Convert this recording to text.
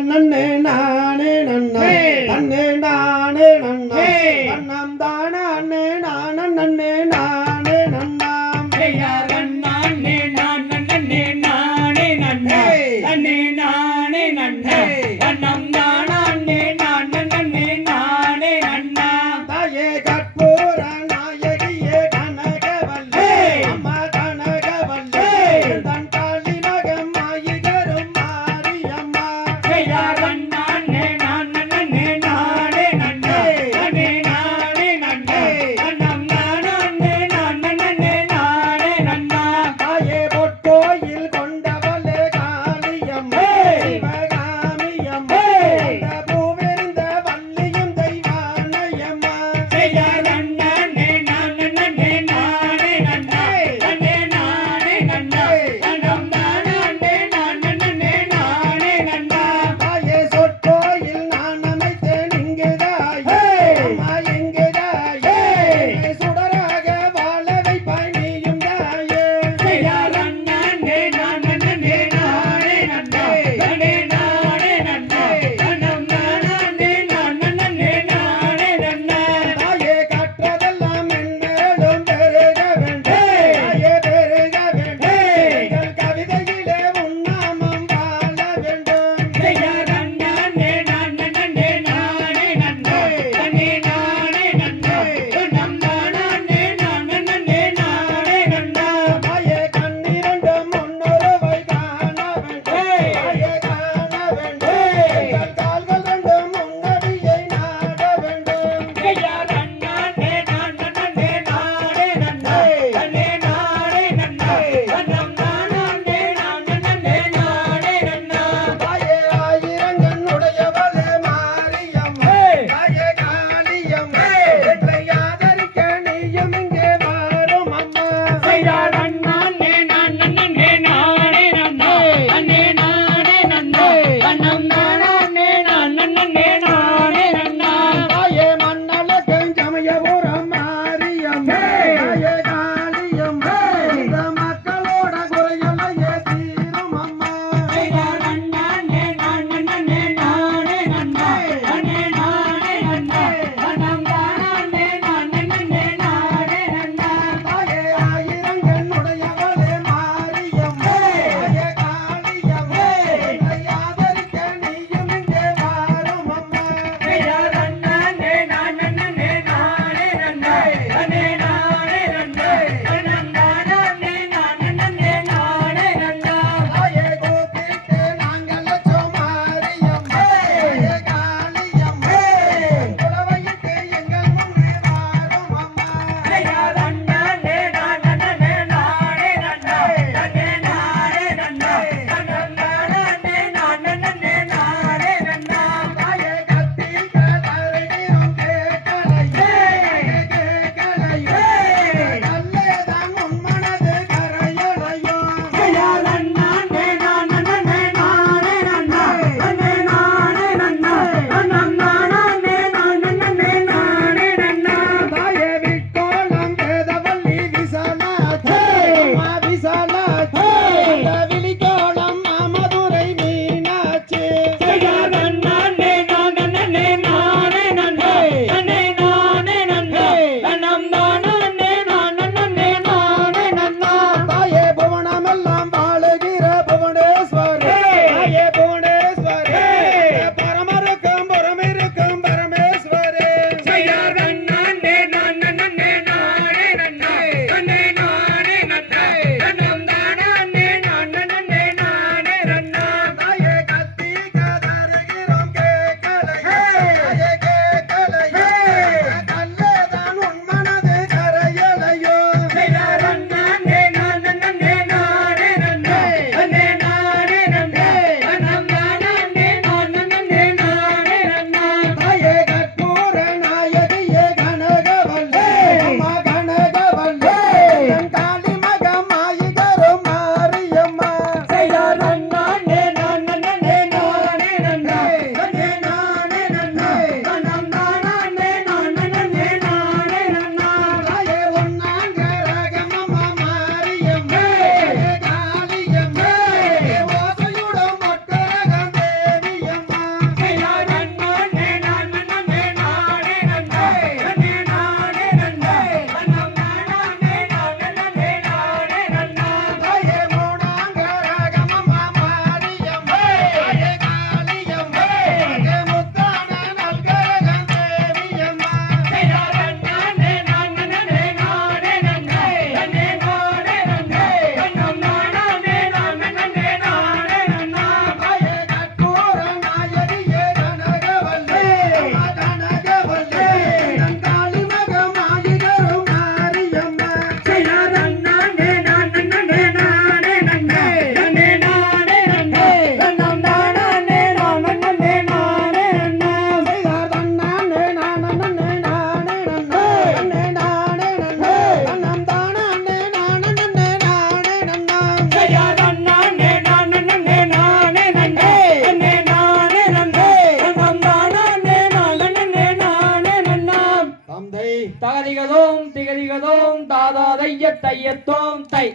நன்னே நானே நன்னா. நன்னே நானே நன்னா ஹே. தைய தையத்தோம் தை